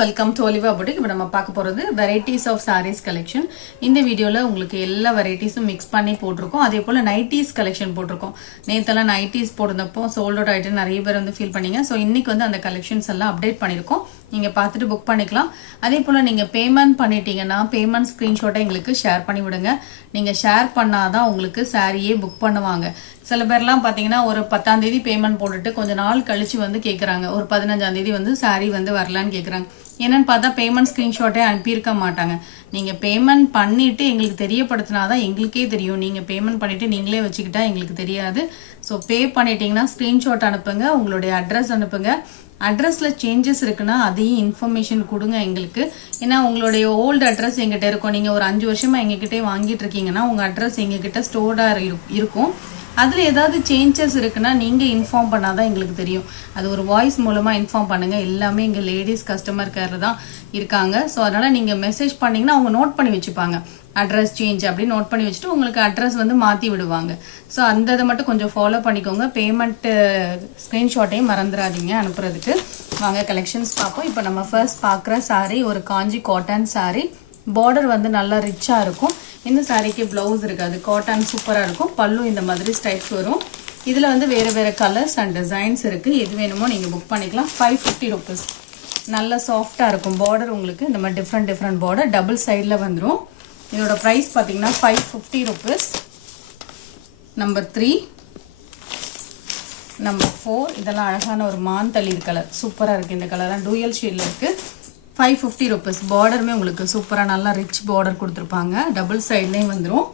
Welcome to Olivia boutique. இப்போ நம்ம பார்க்க போகிறது வெரைட்டிஸ் ஆஃப் சாரீஸ் கலெக்ஷன். இந்த வீடியோவில் உங்களுக்கு எல்லா வெரைட்டிஸும் மிக்ஸ் பண்ணி போட்டிருக்கோம். அதே போல் நைட்டிஸ் கலெக்ஷன் போட்டிருக்கோம். நேற்றெல்லாம் நைட்டிஸ் போட்டிருந்தப்போ சோல்ட் அவுட் ஆகிட்டு நிறைய பேர் வந்து ஃபீல் பண்ணீங்க. ஸோ இன்னைக்கு வந்து அந்த கலெக்ஷன்ஸ் எல்லாம் அப்டேட் பண்ணியிருக்கோம். நீங்கள் பார்த்துட்டு புக் பண்ணிக்கலாம். அதே போல் நீங்கள் பேமெண்ட் பண்ணிட்டீங்கன்னா பேமெண்ட் ஸ்க்ரீன்ஷாட்டை எங்களுக்கு ஷேர் பண்ணி விடுங்க. நீங்கள் ஷேர் பண்ணாதான் உங்களுக்கு சாரியே புக் பண்ணுவாங்க. சில பேர்லாம் பார்த்தீங்கன்னா ஒரு 10ஆம் தேதி பேமெண்ட் போட்டுட்டு கொஞ்ச நாள் கழிச்சு வந்து கேட்குறாங்க. ஒரு 15ஆம் தேதி வந்து சாரி வந்து வரலான்னு கேட்குறாங்க. என்னன்னு பார்த்தா பேமெண்ட் ஸ்க்ரீன்ஷாட்டே அனுப்பியிருக்க மாட்டாங்க. நீங்கள் பேமெண்ட் பண்ணிட்டு எங்களுக்கு தெரியப்படுத்தினாதான் எங்களுக்கே தெரியும். நீங்கள் பேமெண்ட் பண்ணிட்டு நீங்களே வச்சுக்கிட்டா எங்களுக்கு தெரியாது. ஸோ பே பண்ணிட்டீங்கன்னா ஸ்க்ரீன்ஷாட் அனுப்புங்க, உங்களுடைய அட்ரஸ் அனுப்புங்க. அட்ரஸ்ல சேஞ்சஸ் இருக்குன்னா அதையும் இன்ஃபர்மேஷன் கொடுங்க எங்களுக்கு. ஏன்னா உங்களுடைய ஓல்டு அட்ரஸ் எங்கிட்ட இருக்கும். நீங்கள் ஒரு 5 வருஷமா எங்ககிட்ட வாங்கிட்டு இருக்கீங்கன்னா உங்க அட்ரஸ் எங்ககிட்ட ஸ்டோர்டா இருக்கும். அதில் ஏதாவது சேஞ்சஸ் இருக்குன்னா நீங்கள் இன்ஃபார்ம் பண்ணாதான் எங்களுக்கு தெரியும். அது ஒரு வாய்ஸ் மூலமாக இன்ஃபார்ம் பண்ணுங்கள். எல்லாமே இங்கே லேடிஸ் கஸ்டமர் கேர் தான் இருக்காங்க. ஸோ அதனால் நீங்கள் மெசேஜ் பண்ணிங்கன்னா அவங்க நோட் பண்ணி வச்சுப்பாங்க. அட்ரஸ் சேஞ்ச் அப்படின்னு நோட் பண்ணி வச்சுட்டு உங்களுக்கு அட்ரஸ் வந்து மாற்றி விடுவாங்க. ஸோ அந்த இதை மட்டும் கொஞ்சம் ஃபாலோ பண்ணிக்கோங்க. பேமெண்ட்டு ஸ்க்ரீன்ஷாட்டையும் மறந்துடாதீங்க அனுப்புறதுக்கு. வாங்க கலெக்ஷன்ஸ் பார்ப்போம். இப்போ நம்ம ஃபர்ஸ்ட் பார்க்குற சாரீ ஒரு காஞ்சி காட்டன் சாரீ. பார்டர் வந்து நல்லா ரிச்சாக இருக்கும். இந்த சாரீக்கு பிளவுஸ் இருக்காது. காட்டன் சூப்பராக இருக்கும். பல்லு இந்த மாதிரி ஸ்டைப்ஸ் வரும். இதில் வந்து வேறு வேறு கலர்ஸ் அண்ட் டிசைன்ஸ் இருக்குது. எது வேணுமோ நீங்கள் புக் பண்ணிக்கலாம். 550 rupees. நல்ல சாஃப்டாக இருக்கும். பார்டர் உங்களுக்கு இந்த மாதிரி டிஃப்ரெண்ட் பார்டர் டபுள் சைடில் வந்துடும். இதோட ப்ரைஸ் பார்த்தீங்கன்னா 550 rupees. நம்பர் 3, நம்பர் 4 இதெல்லாம் அழகான ஒரு மாந்தளிர் கலர். சூப்பராக இருக்குது. இந்த கலர்லாம் டூயல் ஷேடில் இருக்குது. 550 rupees. பார்டருமே உங்களுக்கு சூப்பராக நல்லா ரிச் பார்டர் கொடுத்துருப்பாங்க. டபுள் சைட்லேயும் வந்துடும்.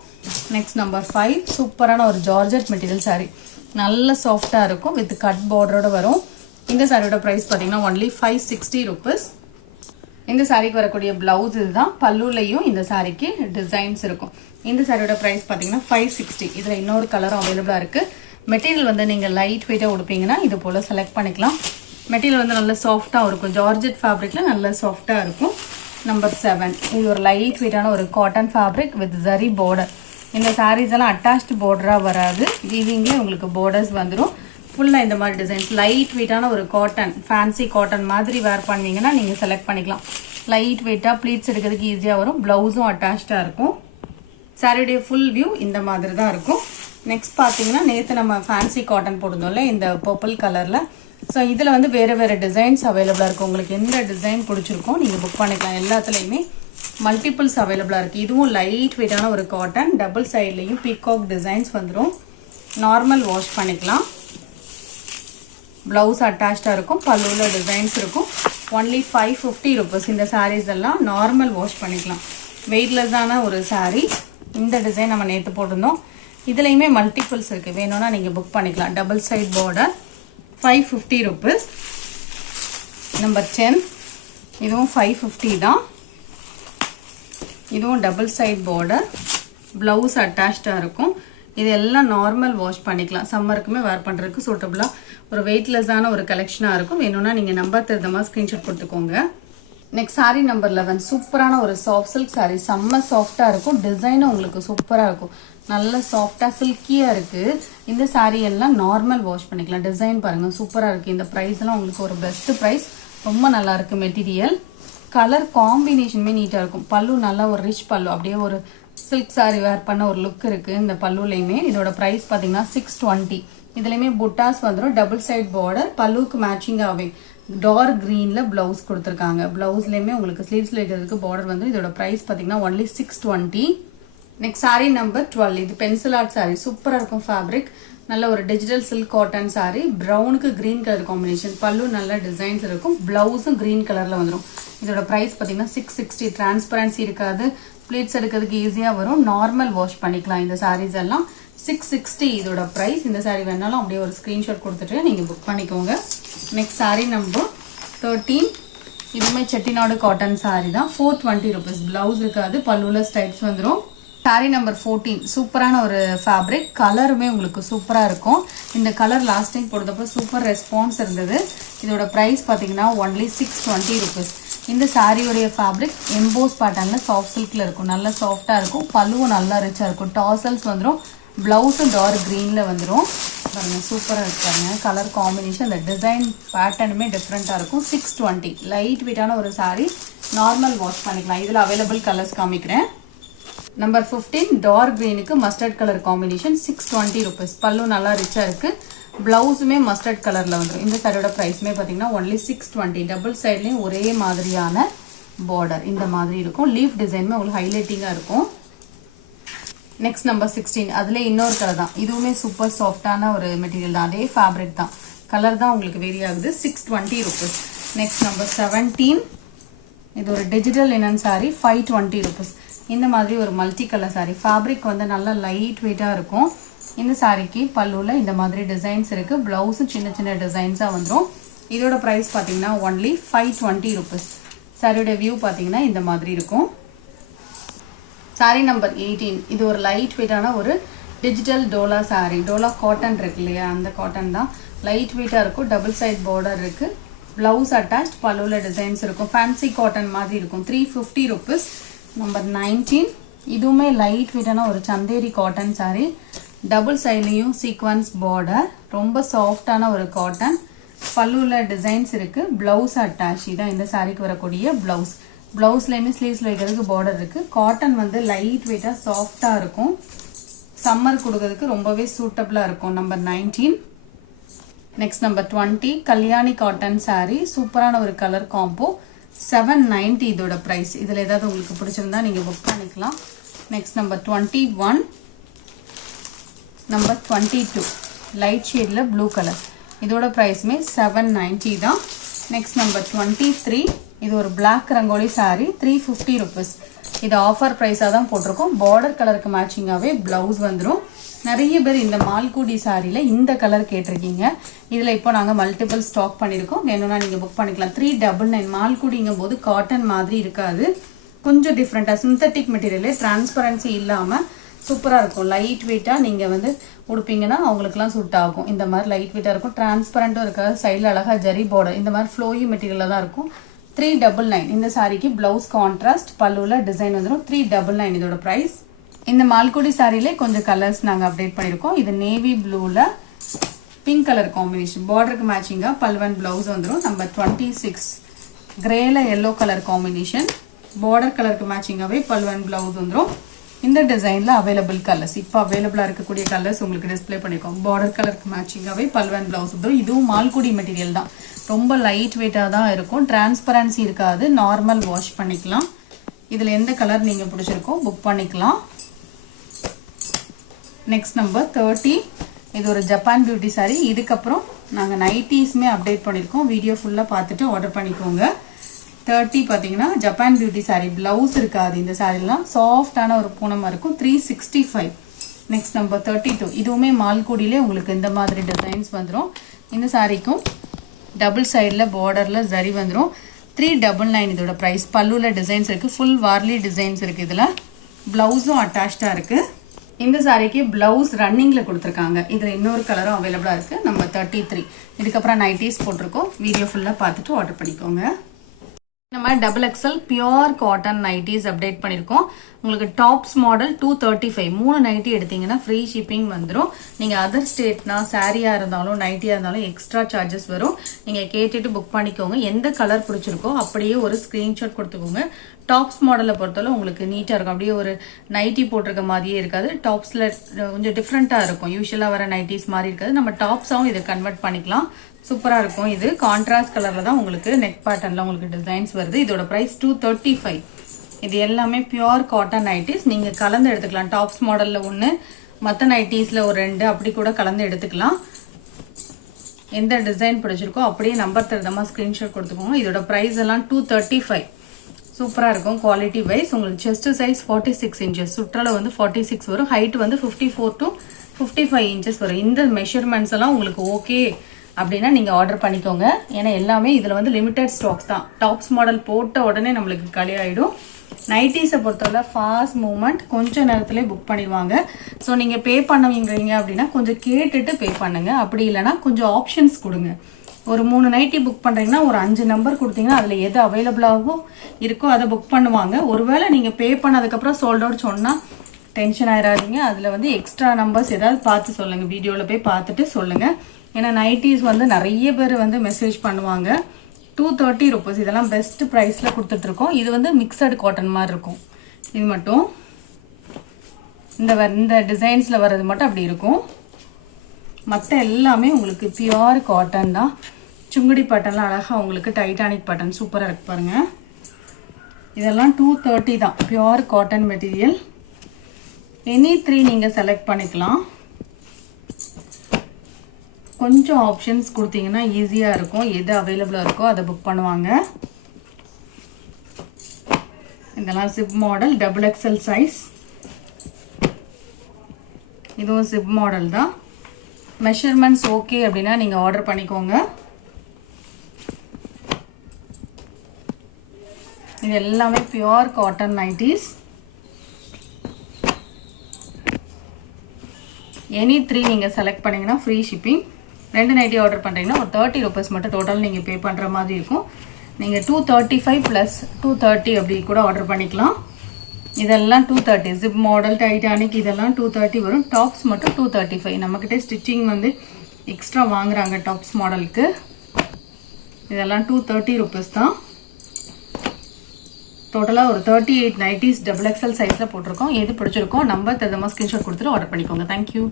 நெக்ஸ்ட் நம்பர் 5 சூப்பரான ஒரு ஜார்ஜெட் மெட்டீரியல் சாரீ. நல்ல சாஃப்டாக இருக்கும். வித் கட் பார்டரோட வரும். இந்த சாரியோட ப்ரைஸ் பார்த்தீங்கன்னா ஒன்லி 560 rupees. இந்த சாரிக்கு வரக்கூடிய பிளவுஸ் இதுதான். பல்லுலையும் இந்த சாரிக்கு டிசைன்ஸ் இருக்கும். இந்த சாரியோட ப்ரைஸ் பார்த்தீங்கன்னா 560. இதில் இன்னொரு கலரும் அவைலபிளாக இருக்குது. மெட்டீரியல் வந்து நீங்கள் லைட் வெயிட்டாக கொடுப்பீங்கன்னா இது போல் செலக்ட் பண்ணிக்கலாம். மெட்டீரியல் வந்து நல்ல சாஃப்டாக இருக்கும். ஜார்ஜெட் ஃபேப்ரிக்கில் நல்ல சாஃப்டாக இருக்கும். நம்பர் 7 இது ஒரு லைட் வெயிட்டான ஒரு cotton fabric with zari border. இந்த சாரீஸ் எல்லாம் அட்டாச்டு பார்டராக வராது. வீவிங்லேயே உங்களுக்கு பார்டர்ஸ் வந்துடும். ஃபுல்லாக இந்த மாதிரி டிசைன்ஸ் லைட் வெயிட்டான ஒரு காட்டன் ஃபேன்சி காட்டன் மாதிரி வேர் பண்ணீங்கன்னா நீங்கள் செலக்ட் பண்ணிக்கலாம். லைட் வெயிட்டாக ப்ளீட்ஸ் எடுக்கிறதுக்கு ஈஸியாக வரும். ப்ளவுஸும் அட்டாச்சாக இருக்கும். சாரியுடைய ஃபுல் வியூ இந்த மாதிரி தான் இருக்கும். நெக்ஸ்ட் பார்த்தீங்கன்னா நேற்று நம்ம ஃபேன்சி காட்டன் போட்டிருந்தோம்ல இந்த பர்பிள் கலரில். ஸோ இதில் வந்து வேறு வேறு டிசைன்ஸ் அவைலபிளாக இருக்கும். உங்களுக்கு எந்த டிசைன் பிடிச்சிருக்கோ நீங்கள் புக் பண்ணிக்கலாம். எல்லாத்துலேயுமே மல்டிபிள்ஸ் அவைலபிளாக இருக்குது. இதுவும் லைட் வெயிட்டான ஒரு காட்டன் டபுள் சைட்லேயும் பீகாக் டிசைன்ஸ் வந்துடும். நார்மல் வாஷ் பண்ணிக்கலாம். ப்ளவுஸ் அட்டாச்சாக இருக்கும். பல்லுவில் டிசைன்ஸ் இருக்கும். Only 550 rupees. இந்த சாரீஸ் எல்லாம் நார்மல் வாஷ் பண்ணிக்கலாம். வெயிட்லெஸ்ஸான ஒரு சாரீ. இந்த டிசைன் நம்ம நேற்று போட்டிருந்தோம். இதுலேயுமே மல்டிபிள்ஸ் இருக்குது. வேணும்னா நீங்கள் புக் பண்ணிக்கலாம். Double side border 550 rupees. Number 10 இதுவும் 550 தான். இதுவும் டபுள் சைட் பார்டர் ப்ளவுஸ் அட்டாச்சாக இருக்கும். இது எல்லாம் நார்மல் வாஷ் பண்ணிக்கலாம். சம்மருக்குமே வேர் பண்ணுறதுக்கு சூட்டபுளாக ஒரு வெயிட்லெஸ்ஸான ஒரு கலெக்ஷனாக இருக்கும். வேணும்னா நீங்கள் நம்பர் தகுந்தமாக ஸ்க்ரீன்ஷாட் கொடுத்துக்கோங்க. நெக்ஸ்ட் சாரீ நம்பர் 11 சூப்பரான ஒரு சாஃப்ட் சில்க் சாரீ. செம்ம சாஃப்டாக இருக்கும். டிசைனும் உங்களுக்கு சூப்பராக இருக்கும். நல்ல சாஃப்டாக சில்கியாக இருக்குது. இந்த சாரீ எல்லாம் நார்மல் வாஷ் பண்ணிக்கலாம். டிசைன் பாருங்கள் சூப்பராக இருக்குது. இந்த ப்ரைஸ் எல்லாம் உங்களுக்கு ஒரு பெஸ்ட் ப்ரைஸ். ரொம்ப நல்லா இருக்குது. மெட்டீரியல் கலர் காம்பினேஷனுமே நீட்டாக இருக்கும். பல்லு நல்லா ஒரு ரிச் பல்லு. அப்படியே ஒரு சில்க் சாரீ வேர் பண்ண ஒரு லுக் இருக்குது இந்த பல்லுலையுமே. இதோட ப்ரைஸ் பார்த்தீங்கன்னா 620. இதுலையுமே புட்டாஸ் வந்துடும். டபுள் சைட் பார்டர் பல்லுக்கு மேட்சிங்காகவே டார்க் கிரீனில் ப்ளவுஸ் கொடுத்துருக்காங்க. ப்ளவுஸ்லேயுமே உங்களுக்கு ஸ்லீவ்ஸில் இருக்கிறதுக்கு பார்டர் வந்து இதோட ப்ரைஸ் பார்த்தீங்கன்னா ஒன்லி 620. நெக்ஸ்ட் சாரீ நம்பர் 12 இது பென்சில் ஆர்ட் சாரீ. சூப்பராக இருக்கும் ஃபேப்ரிக். நல்ல ஒரு டிஜிட்டல் சில்க் காட்டன் சாரீ. ப்ரௌனுக்கு கிரீன் கலர் காம்பினேஷன். பல்லு நல்ல டிசைன்ஸ் இருக்கும். ப்ளவுஸும் கிரீன் கலரில் வந்துடும். இதோட ப்ரைஸ் பார்த்தீங்கன்னா 660. டிரான்ஸ்பரன்சி இருக்காது. ப்ளீட்ஸ் எடுக்கிறதுக்கு ஈஸியாக வரும். நார்மல் வாஷ் பண்ணிக்கலாம். இந்த சாரீஸ் எல்லாம் 660 இதோட ப்ரைஸ். இந்த சாரீ வேணாலும் அப்படியே ஒரு ஸ்க்ரீன்ஷாட் கொடுத்துட்டு நீங்கள் புக் பண்ணிக்கோங்க. நெக்ஸ்ட் சாரீ நம்பர் 13 இதுவுமே செட்டிநாடு காட்டன் சாரீ தான். 420 rupees. ப்ளவுஸ் இருக்காது. பல்லுவில் ஸ்டைப்ஸ் வந்துடும். சாரீ நம்பர் 14 சூப்பரான ஒரு ஃபேப்ரிக். கலருமே உங்களுக்கு சூப்பராக இருக்கும். இந்த கலர் லாஸ்ட் டைம் போடுறப்போ சூப்பர் ரெஸ்பான்ஸ் இருந்தது. இதோட ப்ரைஸ் பார்த்தீங்கன்னா ஒன்லி 620 rupees. இந்த சாரியோடைய ஃபேப்ரிக் எம்போஸ் பேட்டர்னில் சாஃப்ட் சில்கில் இருக்கும். நல்லா சாஃப்டாக இருக்கும். பல்லுவும் நல்லா ரிச்சாக இருக்கும். டாசல்ஸ் வந்துடும். ப்ளவுஸும் டார்க் க்ரீனில் வந்துடும். பாருங்க சூப்பராக இருக்கு பாருங்க கலர் காம்பினேஷன் அந்த டிசைன் பேட்டர்னுமே டிஃப்ரெண்ட்டாக இருக்கும் 620 லைட் வெயிட்டான ஒரு saree நார்மல் வாஷ் பண்ணிக்கலாம் இதில் அவைலபிள் கலர்ஸ் காமிக்கிறேன் நம்பர் 15 டார்க் க்ரீனுக்கு மஸ்டர்ட் கலர் காம்பினேஷன் 620 ருபீஸ் பல்லு நல்லா ரிச்சாக இருக்குது ப்ளவுஸுமே மஸ்டர்ட் கலரில் வந்துடும் இந்த சாரியோட ப்ரைஸுமே பார்த்தீங்கன்னா ஒன்லி 620 டபுள் சைட்லேயும் ஒரே மாதிரியான பார்டர் இந்த மாதிரி இருக்கும் லீஃப் டிசைனுமே உங்களுக்கு ஹைலைட்டிங்காக இருக்கும் நெக்ஸ்ட் நம்பர் 16 அதுல இன்னொரு கலர் தான் இதுவுமே சூப்பர் சாஃப்டான ஒரு மெட்டீரியல் தான் அதே ஃபேப்ரிக் தான் கலர் தான் உங்களுக்கு வேரி ஆகுது 620 ருபீஸ் நெக்ஸ்ட் நம்பர் 17 இது ஒரு டிஜிட்டல் லினன் சாரி 520 ருபீஸ் இந்த மாதிரி ஒரு மல்டி கலர் சாரி ஃபேப்ரிக் வந்து நல்லா லைட் வெயிட்டா இருக்கும் இந்த சாரிக்கு பல்லுல இந்த மாதிரி டிசைன்ஸ் இருக்கு பிளவுஸும் சின்ன சின்ன டிசைன்ஸா வந்துடும் இதோட பிரைஸ் பாத்தீங்கன்னா ஒன்லி 520 ருபீஸ் சாரியோட வியூ பாத்தீங்கன்னா இந்த மாதிரி இருக்கும் சாரி நம்பர் 18 இது ஒரு லைட் வெயிட்டான ஒரு digital Dola sorry Dola cotton இருக்கு இல்லையா அந்த காட்டன் தான் லைட் வெயிட்டா இருக்கும் டபுள் சைட் பார்டர் இருக்கு பிளவுஸ் அட்டாச்ட் பல்லுல டிசைன்ஸ் இருக்கும் ஃபேன்சி காட்டன் மாதிரி இருக்கும் 350 ருபீஸ் நம்பர் 19 இதுவுமே லைட் வெயிட்டான ஒரு சந்தேரி காட்டன் சாரி டபுள் சைட்லயும் சீக்வன்ஸ் பார்டர் ரொம்ப சாஃப்டான ஒரு காட்டன் பல்லுல டிசைன்ஸ் இருக்கு பிளவுஸ் அட்டாச் இதான் இந்த சாரிக்கு வரக்கூடிய பிளவுஸ் பிளவுஸ்லயுமே ஸ்லீவ்ஸ்ல வைக்கிறதுக்கு பார்டர் இருக்கு காட்டன் வந்து லைட் வெயிட்டா சாஃப்டா இருக்கும் சம்மர் கொடுக்கிறதுக்கு ரொம்பவே சூட்டபிளா இருக்கும் number 19 next number 20 Kalyani cotton sorry சூப்பரான ஒரு கலர் காம்போ 790 இதோட பிரைஸ் இதுல ஏதாவது உங்களுக்கு பிடிச்சிருந்தா நீங்க புக் பண்ணிக்கலாம் நெக்ஸ்ட் நம்பர் 21 நம்பர் 22 லைட் ஷேட்ல ப்ளூ கலர் இதோட பிரைஸ்மே 790 தான் நெக்ஸ்ட் நம்பர் 23 இது ஒரு பிளாக் ரங்கோலி சாரி 350 ருபீஸ் இது ஆஃபர் பிரைஸா தான் போட்டிருக்கோம் பார்டர் கலருக்கு மேட்சிங்காவே பிளவுஸ் வந்துடும் நிறைய பேர் இந்த மால்குடி சாரியில இந்த கலர் கேட்டிருக்கீங்க இதுல இப்போ நாங்க மல்டிபிள் ஸ்டாக் பண்ணிருக்கோம் வேணும்னா நீங்க புக் பண்ணிக்கலாம் 399 மால்குடிங்கும் போது காட்டன் மாதிரி இருக்காது கொஞ்சம் டிஃப்ரெண்டா சிந்தட்டிக் மெட்டீரியலே டிரான்ஸ்பரன்சி இல்லாம சூப்பரா இருக்கும் லைட் வெயிட்டா நீங்க வந்து உடுப்பீங்கன்னா அவங்களுக்குலாம் சூட் ஆகும் இந்த மாதிரி லைட் வெயிட்டா இருக்கும் டிரான்ஸ்பரண்டும் இருக்காது சைட்ல அழகா ஜரி பார்டர் இந்த மாதிரி ஃப்ளோயி மெட்டீரியல்ல தான் இருக்கும் 399 இந்த சாரிக்கு பிளவுஸ் கான்ட்ராஸ்ட் பல்லுல டிசைன் வந்துடும் 399 இதோட பிரைஸ் இந்த மால்குடி சாரியிலே கொஞ்சம் கலர்ஸ் நாங்க அப்டேட் பண்ணிருக்கோம் இது நேவி ப்ளூல பிங்க் கலர் காம்பினேஷன் பார்டருக்கு மேட்சிங்கா பல்வன் பிளவுஸ் வந்துடும் நம்பர் 26 கிரேல எல்லோ கலர் காம்பினேஷன் பார்டர் கலருக்கு மேட்சிங்காவே பல்வன் பிளவுஸ் வந்துடும் இந்த டிசைன்ல அவைலபிள் கலர்ஸ் இப்போ அவைலபிளா இருக்கக்கூடிய கலர்ஸ் உங்களுக்கு டிஸ்ப்ளே பண்ணிருக்கோம் பார்டர் கலருக்கு மேட்சிங்காவே பல்வன் பிளவுஸ் வந்துடும் இதுவும் மால்குடி மெட்டீரியல் தான் ரொம்ப லைட் வெயிட்டா தான் இருக்கும் டிரான்ஸ்பரன்சி இருக்காது நார்மல் வாஷ் பண்ணிக்கலாம் இதுல எந்த கலர் நீங்க பிடிச்சிருக்கோ புக் பண்ணிக்கலாம் நெக்ஸ்ட் நம்பர் 30 இது ஒரு ஜப்பான் பியூட்டி சாரி இதுக்கப்புறம் நாங்க நைட்டிஸ்மே அப்டேட் பண்ணிருக்கோம் வீடியோ ஃபுல்லா பார்த்துட்டு ஆர்டர் பண்ணிக்கோங்க 30 பாத்தீங்கன்னா ஜப்பான் பியூட்டி சாரி பிளவுஸ் இருக்காது இந்த சாரிலாம் சாஃப்டான ஒரு பூனமா இருக்கும் 365 நெக்ஸ்ட் நம்பர் 32 இதுவுமே மால்குடியிலே உங்களுக்கு இந்த மாதிரி டிசைன்ஸ் வந்துடும் இந்த சாரிக்கும் டபுள் சைடில் பார்டர்ல ஜரி வந்துடும் 399 இதோட பிரைஸ் பல்லுல டிசைன்ஸ் இருக்கு ஃபுல் வார்லி டிசைன்ஸ் இருக்கு இதுல பிளவுஸும் அட்டாச்சா இருக்கு இந்த சாரிக்கு பிளவுஸ் ரன்னிங்ல கொடுத்துருக்காங்க இதுல இன்னொரு கலரும் அவைலபிளா இருக்கு நம்ம 33 இதுக்கப்புறம் நைட்டிஸ் போட்டிருக்கோம் வீடியோ ஃபுல்லா பார்த்துட்டு ஆர்டர் பண்ணிக்கோங்க நம்ம double XL pure cotton nighties update பண்ணிருக்கோம் உங்களுக்கு டாப்ஸ் மாடல் 235 மூணு நைட்டி எடுத்தீங்கன்னா ஃப்ரீ ஷிப்பிங் வந்துடும் நீங்க அதர் ஸ்டேட்னா சாரியா இருந்தாலும் நைட்டியா இருந்தாலும் எக்ஸ்ட்ரா சார்ஜஸ் வரும் நீங்க கேட்டுட்டு புக் பண்ணிக்கோங்க எந்த கலர் பிடிச்சிருக்கோ அப்படியே ஒரு ஸ்கிரீன்ஷாட் கொடுத்துக்கோங்க டாப்ஸ் மாடலை பொறுத்தவரை உங்களுக்கு நீட்டா இருக்கும் அப்படியே ஒரு நைட்டி போட்டிருக்க மாதிரியே இருக்காது டாப்ஸ்ல கொஞ்சம் டிஃப்ரெண்டா இருக்கும் யூஸ்வலா வர நைட்டிஸ் மாதிரி இருக்காது நம்ம டாப்ஸாவும் இதை கன்வெர்ட் பண்ணிக்கலாம் சூப்பரா இருக்கும் இது கான்ட்ராஸ்ட் கலர்ல தான் உங்களுக்கு நெக் பேட்டர்ன்ல உங்களுக்கு டிசைன்ஸ் வருது இதோட பிரைஸ் 235 இது எல்லாமே பியோர் காட்டன் நைட்டிஸ் நீங்க கலந்து எடுத்துக்கலாம் டாப்ஸ் மாடல்ல ஒன்னு மத்த நைட்டிஸ்ல ஒரு 2 அப்படி கூட கலந்து எடுத்துக்கலாம் எந்த டிசைன் பிடிச்சிருக்கோ அப்படியே நம்பர் தரதமா ஸ்கிரீன்ஷாட் கொடுத்துக்கோங்க இதோட பிரைஸ் எல்லாம் 235 சூப்பரா இருக்கும் குவாலிட்டி வைஸ் உங்களுக்கு செஸ்ட் சைஸ் 46 இன்ச்சஸ் சுற்றளவு வந்து 46 வரும் ஹைட் வந்து 54 to 55 இன்ச்சஸ் வரும் இந்த மெஷர்மெண்ட்ஸ் எல்லாம் உங்களுக்கு ஓகே அப்படின்னா நீங்க ஆர்டர் பண்ணிக்கோங்க ஏன்னா எல்லாமே இதுல வந்து லிமிடெட் ஸ்டாக்ஸ் தான் டாப்ஸ் மாடல் போட்ட உடனே நம்மளுக்கு காலி ஆயிடும் நைட்டிஸை பொறுத்தவரை ஃபாஸ்ட் மூவ்மெண்ட் கொஞ்ச நேரத்திலே புக் பண்ணிடுவாங்க ஸோ நீங்க பே பண்ணுவீங்க அப்படின்னா கொஞ்சம் கேட்டுட்டு பே பண்ணுங்க அப்படி இல்லைன்னா கொஞ்சம் ஆப்ஷன்ஸ் கொடுங்க ஒரு 3 நைட்டி புக் பண்றீங்கன்னா ஒரு 5 நம்பர் கொடுத்தீங்கன்னா அதுல எது அவைலபிளாகவோ இருக்கோ அதை புக் பண்ணுவாங்க ஒருவேளை நீங்க பே பண்ணதுக்கு அப்புறம் சோல்ட் அவுட் சொன்னா டென்ஷன் ஆயிடாதீங்க. அதில் வந்து எக்ஸ்ட்ரா நம்பர்ஸ் ஏதாவது பார்த்து சொல்லுங்கள், வீடியோவில் போய் பார்த்துட்டு சொல்லுங்கள். ஏன்னா நைட்டிஸ் வந்து நிறைய பேர் வந்து மெசேஜ் பண்ணுவாங்க. 230 rupees இதெல்லாம் பெஸ்ட் ப்ரைஸில் கொடுத்துட்ருக்கோம். இது வந்து மிக்சடு காட்டன் மாதிரி இருக்கும். இது மட்டும் இந்த டிசைன்ஸில் வர்றது மட்டும் அப்படி இருக்கும். மற்ற எல்லாமே உங்களுக்கு பியூர் காட்டன் தான். சுங்குடி பட்டன்லாம் அழகாக உங்களுக்கு டைட்டானிக் பட்டன் சூப்பராக இருக்கு பாருங்கள். இதெல்லாம் 230 தான், பியூர் காட்டன் மெட்டீரியல். எனி 3 நீங்கள் செலக்ட் பண்ணிக்கலாம். கொஞ்சம் ஆப்ஷன்ஸ் கொடுத்தீங்கன்னா ஈஸியாக இருக்கும். எது அவைலபிளாக இருக்கோ அதை புக் பண்ணுவாங்க. இதெல்லாம் ஜிப் மாடல், XXL சைஸ். இதுவும் ஜிப் மாடல் தான். மெஷர்மெண்ட்ஸ் ஓகே அப்படின்னா நீங்கள் ஆர்டர் பண்ணிக்கோங்க. இது எல்லாமே பியூர் காட்டன் நைட்டிஸ். எனி 3 நீங்கள் செலக்ட் பண்ணிங்கன்னா ஃப்ரீ ஷிப்பிங். 2 நைட்டி ஆர்டர் பண்ணுறீங்கன்னா ஒரு 30 rupees மட்டும் டோட்டல் நீங்கள் பே பண்ணுற மாதிரி இருக்கும். நீங்கள் 235 + 230 அப்படி கூட ஆர்டர் பண்ணிக்கலாம். இதெல்லாம் 230 ஜிப் மாடல் டைட்டானிக் இதெல்லாம் 230 வரும். டாப்ஸ் மட்டும் 235. நம்மக்கிட்ட ஸ்டிச்சிங் வந்து எக்ஸ்ட்ரா வாங்குறாங்க டாப்ஸ் மாடலுக்கு. இதெல்லாம் 230 rupees தான். டோட்டலாக ஒரு 38 நைட்டிஸ் XXL சைஸில் போட்டிருக்கோம். எது பிடிச்சிருக்கோம் நம்பர் தகுந்த ஸ்க்ரீன்ஷாட் கொடுத்துட்டு ஆர்டர் பண்ணிக்கோங்க. தேங்க்யூ.